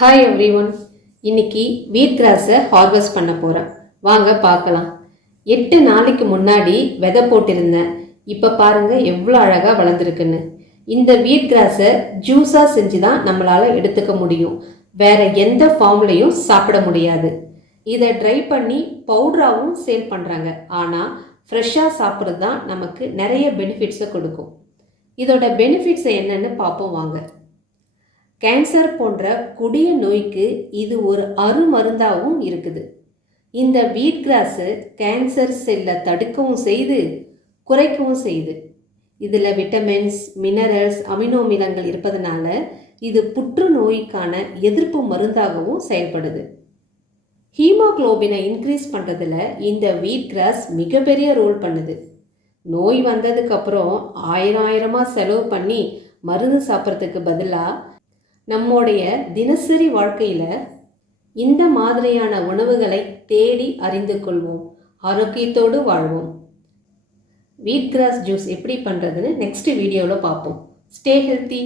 Hi everyone. இன்னைக்கு வீட் கிராஸை harvest பண்ண போகிறேன். வாங்க பார்க்கலாம். 8 நாளைக்கு முன்னாடி விதை போட்டிருந்தேன். இப்போ பாருங்கள் எவ்வளோ அழகாக வளர்ந்துருக்குன்னு. இந்த வீட் கிராஸை ஜூஸாக செஞ்சு தான் நம்மளால் எடுத்துக்க முடியும். வேற எந்த ஃபார்ம்லையும் சாப்பிட முடியாது. இதை ட்ரை பண்ணி பவுடராகவும் சேல் பண்ணுறாங்க. ஆனால் ஃப்ரெஷ்ஷாக சாப்பிட்றது தான் நமக்கு நிறைய பெனிஃபிட்ஸை கொடுக்கும். இதோட பெனிஃபிட்ஸை என்னென்னு பார்ப்போம் வாங்க. கேன்சர் போன்ற கொடிய நோய்க்கு இது ஒரு அருமருந்தாகவும் இருக்குது. இந்த வீட் கிராஸு கேன்சர் செல்லை தடுக்கவும் செய்து குறைக்கவும் செய்யுது. இதில் விட்டமின்ஸ், மினரல்ஸ், அமினோ அமிலங்கள் இருப்பதனால இது புற்றுநோய்க்கான எதிர்ப்பு மருந்தாகவும் செயல்படுது. ஹீமோகுளோபினை இன்க்ரீஸ் பண்ணுறதுல இந்த வீட் கிராஸ் மிகப்பெரிய ரோல் பண்ணுது. நோய் வந்ததுக்கப்புறம் ஆயிரமாக செலவு பண்ணி மருந்து சாப்பிட்றதுக்கு பதிலாக நம்முடைய தினசரி வாழ்க்கையில் இந்த மாதிரியான உணவுகளை தேடி அறிந்து கொள்வோம். ஆரோக்கியத்தோடு வாழ்வோம். வீட் கிராஸ் ஜூஸ் எப்படி பண்ணுறதுன்னு நெக்ஸ்ட் வீடியோவில் பார்ப்போம். Stay healthy.